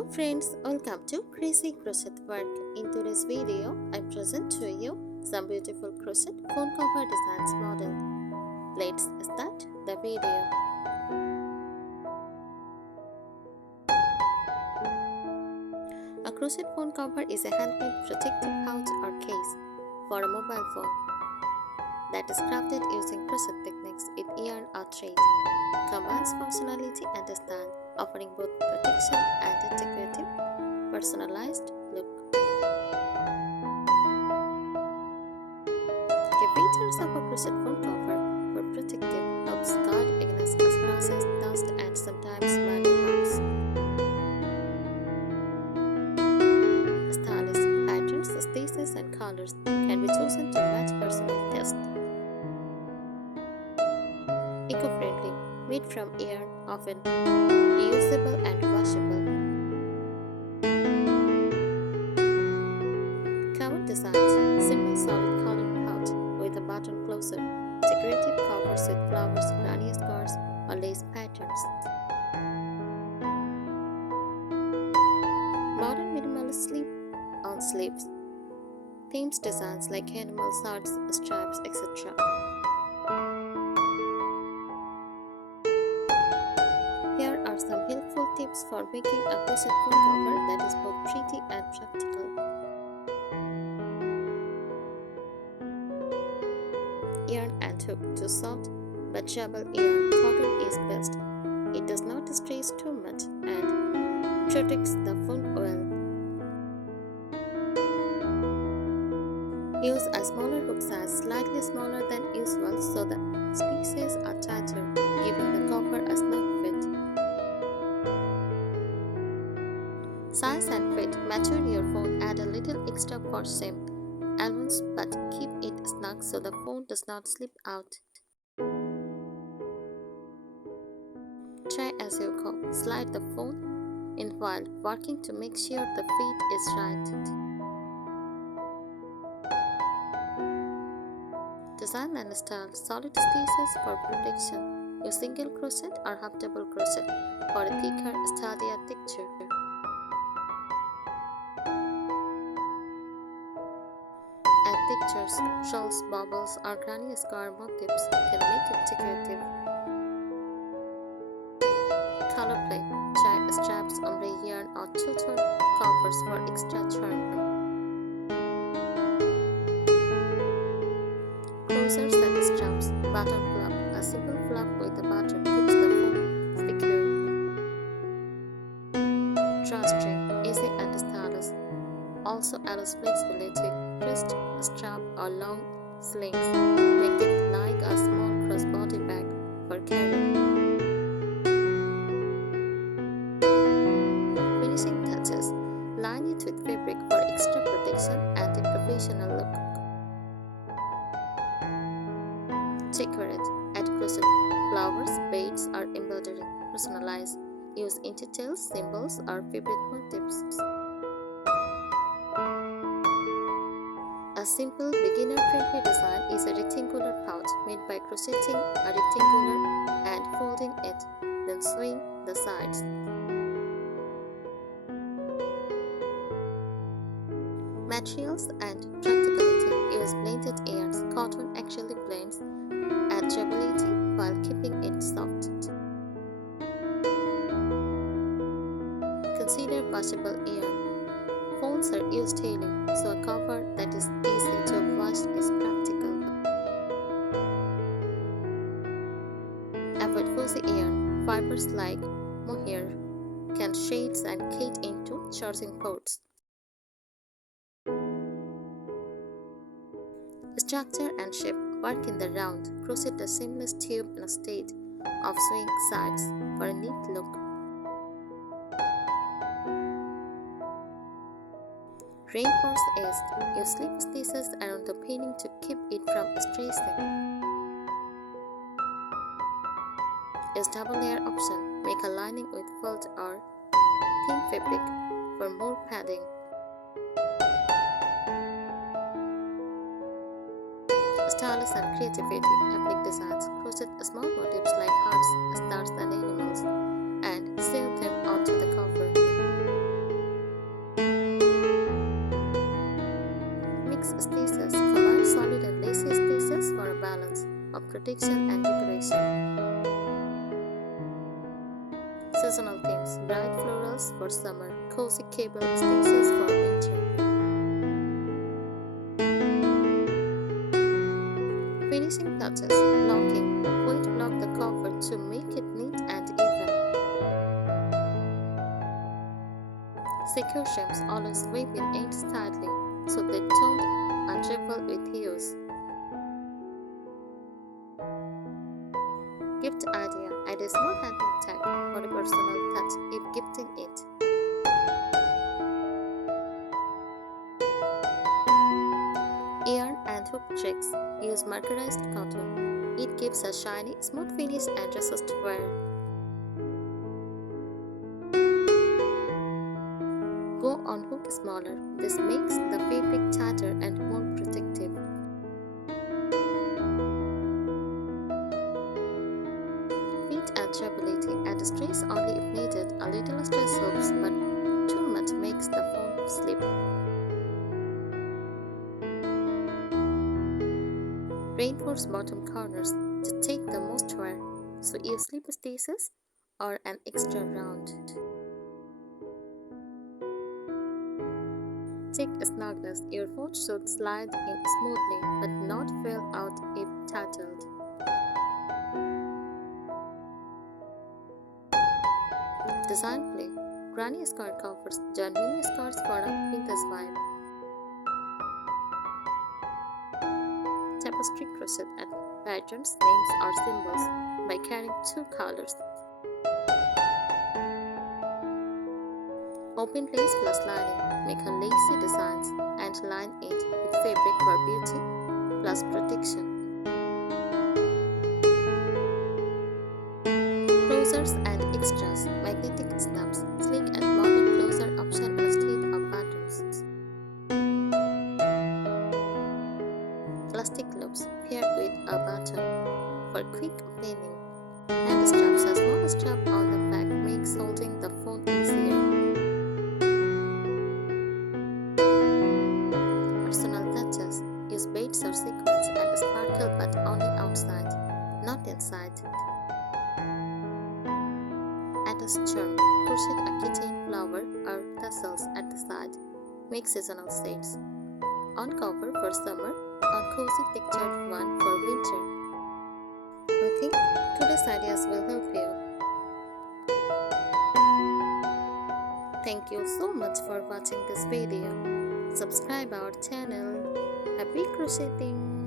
Hello friends, welcome to Crazy Crochet Work. In today's video, I present to you some beautiful crochet phone cover designs model. Let's start the video. A crochet phone cover is a handmade protective pouch or case for a mobile phone that is crafted using crochet techniques with yarn or thread. Combines functionality and style, offering both protection and a decorative, personalized look. The features of a crochet phone cover for protective helps guard against scratches, dust, and sometimes minor bumps. Stylish patterns, stitches, and colors can be chosen to match personal taste. Eco-friendly, made from yarn, often reusable and washable. Common designs: simple solid colored pouch with a button closer, decorative covers with flowers, granny scars, or lace patterns. Modern minimalist slip-on sleeves, themes designs like animals, hearts, stripes, etc. Here are some helpful tips for making a crochet phone cover that is both pretty and practical. Yarn and hook to soft but durable yarn. Cotton is best. It does not stretch too much and protects the phone well. Use a smaller hook size, slightly smaller than usual, so the stitches are tighter, giving the cover a snug fit. Size and fit. Mature your phone. Add a little extra for seam allowance, but keep it snug so the phone does not slip out. Try as you go. Slide the phone in while working to make sure the fit is right. Design and style. Solid stitches for protection. Use single crochet or half double crochet for a thicker, sturdier texture. Add textures, shells, bubbles, or granny scar motifs can make it decorative. Color play. Try straps, ombre yarn, or two-tone covers for extra charm. Closures and straps. Button flap. A simple flap with a button keeps the phone secure. Drawstring. Easy and stylish. Also allows flexibility. Wrist strap or long slings make it like a small crossbody bag for carrying. Finishing touches. Line it with fabric for extra protection and a professional look. Decorate. Add crochet flowers, beads, or embroidery. Personalize. Use details, symbols, or favorite motifs. A simple beginner-friendly design is a rectangular pouch made by crocheting a rectangular and folding it, then sewing the sides. Materials and practicality. Use blended yarns. Cotton actually blends. Add durability while keeping it soft. Consider washable yarn. Phones are used daily, so a cover that is easy to wash is practical. Avoid fuzzy yarn. Fibers like mohair can shade and get into charging ports. Structure and shape. Work in the round. Crochet a seamless tube instead of swing sides for a neat look. Reinforce edge. Use slip stitches around the pinning to keep it from stretching. Use double layer option. Make a lining with felt or thin fabric for more padding. Stylish and creativity. Epic designs. Crochet small motifs like hearts, stars, and animals, and sew them onto the cover. protection and decoration. Seasonal themes, bright florals for summer, cozy cable stitches for winter. Finishing touches, blocking. Point block the cover to make it neat and even. Secure shims always sweep in ends tightly so they don't unravel with use. Gift idea, add a small handmade tag for a personal touch if gifting it. Yarn and hook tricks, use mercerized cotton. It gives a shiny, smooth finish and resists wear. Go on hook smaller, this makes the fabric tighter and more protective. Fit and durability, add stress only if needed, a little stress helps but too much makes the foam slip. Reinforce bottom corners to take the most wear, so use slip stitches or an extra round. Check snugness, your foot should slide in smoothly but not fall out if tightened. Design play, granny skirt covers, join mini skirts for a vintage vibe. Tapestry crochet and patterns, names or symbols by carrying two colors. Open lace plus lining, make a lacy designs and line it with fabric for beauty plus protection. Closures and extras, magnetic snaps, sleek and modern closer option instead of buttons. Elastic loops paired with a button for quick opening. Hand straps, a small strap on the back makes holding the phone easier. Personal touches, use beads or sequins and sparkle but only outside, not inside. Add a charm, crochet a keychain flower or tassels at the side, make seasonal shades. On cover for summer, on cozy textured one for winter. I think today's ideas will help you. Thank you so much for watching this video. Subscribe our channel. Happy crocheting!